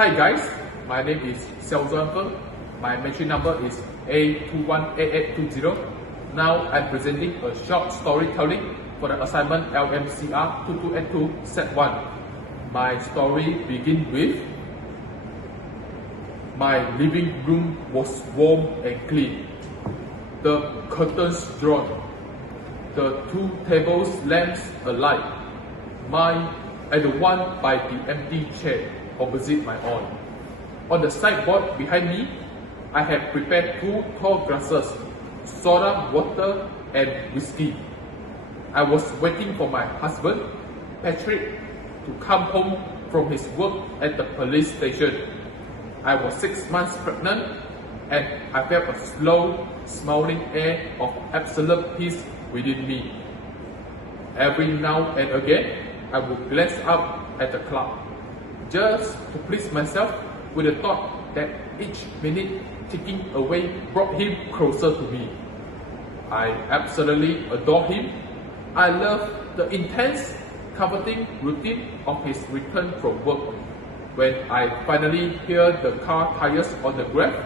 Hi guys, my name is Xuan Feng. My machine number is A218820. Now I'm presenting a short storytelling for the assignment LMCR2282 set 1. My story begins with: my living room was warm and clean. The curtains drawn. The two tables lamps alight. Mine and the one by the empty chair opposite my own. On the sideboard behind me, I had prepared 2 tall glasses, soda water and whiskey. I was waiting for my husband, Patrick, to come home from his work at the police station. I was 6 months pregnant and I felt a slow, smiling air of absolute peace within me. Every now and again, I would glance up at the clock, just to please myself with the thought that each minute ticking away brought him closer to me. I absolutely adore him. I love the intense, comforting routine of his return from work. When I finally hear the car tires on the ground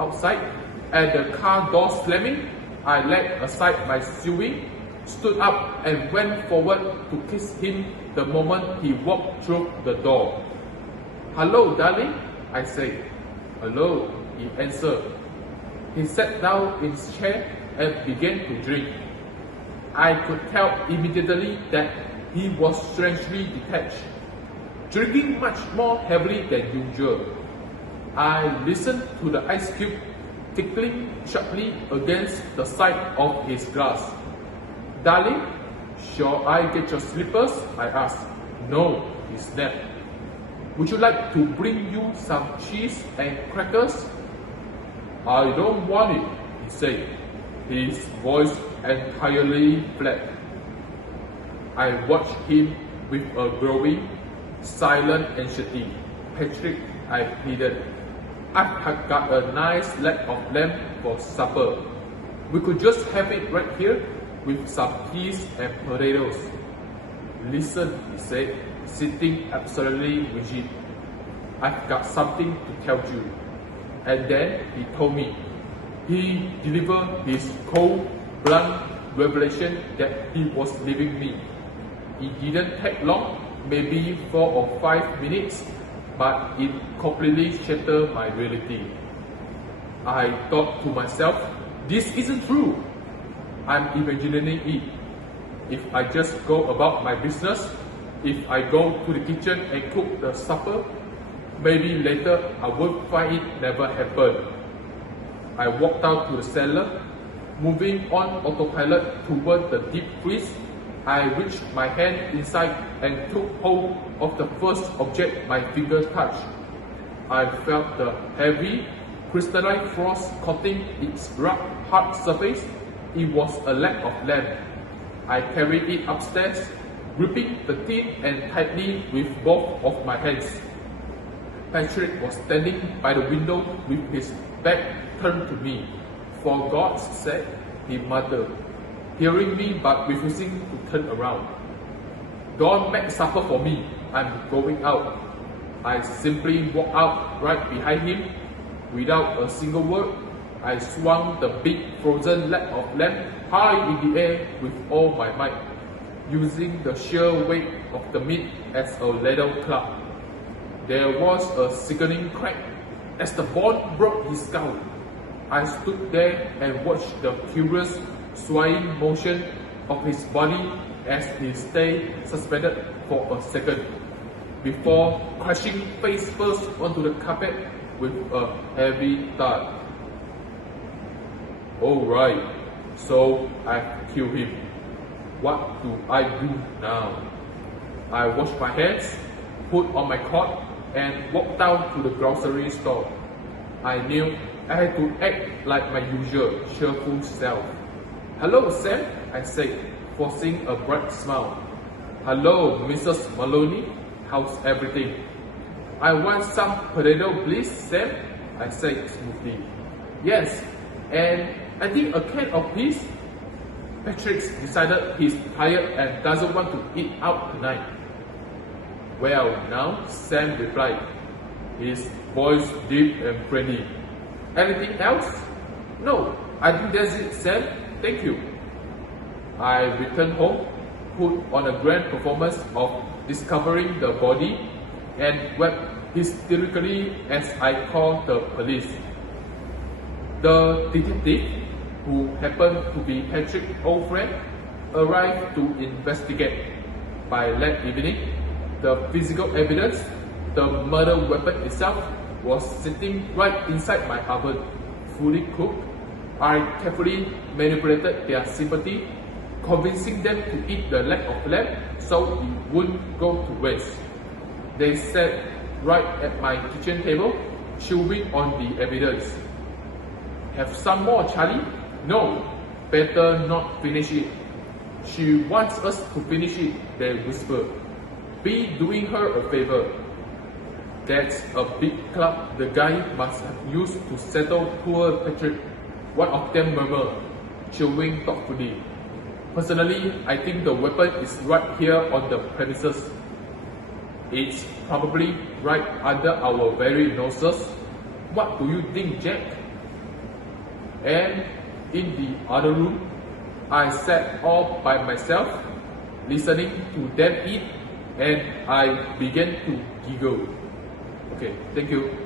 outside and the car door slamming, I laid aside my sewing, stood up and went forward to kiss him the moment he walked through the door. "Hello, darling," I said. "Hello," he answered. He sat down in his chair and began to drink. I could tell immediately that he was strangely detached, drinking much more heavily than usual. I listened to the ice cube tickling sharply against the side of his glass. "Darling, shall I get your slippers?" I asked. "No," he snapped. "Would you like to bring you some cheese and crackers?" "I don't want it," he said, his voice entirely flat. I watched him with a growing, silent anxiety. "Patrick," I pleaded, "I have got a nice leg of lamb for supper. We could just have it right here with some peas and potatoes." "Listen," he said, sitting absolutely rigid. "I've got something to tell you." And then he told me. He delivered his cold, blunt revelation that he was leaving me. It didn't take long, maybe 4 or 5 minutes, but it completely shattered my reality. I thought to myself, this isn't true. I'm imagining it. If I just go about my business, if I go to the kitchen and cook the supper, maybe later I would find it never happened. I walked out to the cellar, moving on autopilot toward the deep freeze. I reached my hand inside and took hold of the first object my finger touched. I felt the heavy, crystalline frost coating its rough, hard surface. It was a leg of lamb. I carried it upstairs, gripping the tin and tightly with both of my hands. Patrick was standing by the window with his back turned to me. "For God's sake," he muttered, hearing me but refusing to turn around. "Don't make supper for me. I'm going out." I simply walked out right behind him. Without a single word, I swung the big frozen leg of lamb high in the air with all my might, using the sheer weight of the meat as a ladle club. There was a sickening crack as the bone broke his skull. I stood there and watched the curious, swaying motion of his body as he stayed suspended for a second, before crashing face first onto the carpet with a heavy thud. "Alright, so I've killed him. What do I do now?" I washed my hands, put on my coat, and walked down to the grocery store. I knew I had to act like my usual cheerful self. "Hello, Sam," I said, forcing a bright smile. "Hello, Mrs. Maloney. How's everything?" "I want some potato, please, Sam," I said smoothly. "Yes, and I think a can of peas." Patrick decided he's tired and doesn't want to eat out tonight. "Well, now," Sam replied, His voice deep and friendly. Anything else? No, I think that's it, Sam. Thank you. I returned home, put on a grand performance of discovering the body, and wept hysterically as I called the police. The detective, who happened to be Patrick's old friend, arrived to investigate. By late evening, the physical evidence, the murder weapon itself, was sitting right inside my oven, fully cooked. I carefully manipulated their sympathy, convincing them to eat the leg of lamb so it wouldn't go to waste. They sat right at my kitchen table, chewing on the evidence. Have some more, Charlie? No, better not finish it. She wants us to finish it, they whispered. Be doing her a favor. That's a big club the guy must have used to settle poor Patrick, one of them murmured, chewing thoughtfully. Personally, I think the weapon is right here on the premises. It's probably right under our very noses. What do you think, Jack? And in the other room, I sat all by myself, listening to them eat, and I began to giggle. Okay, thank you.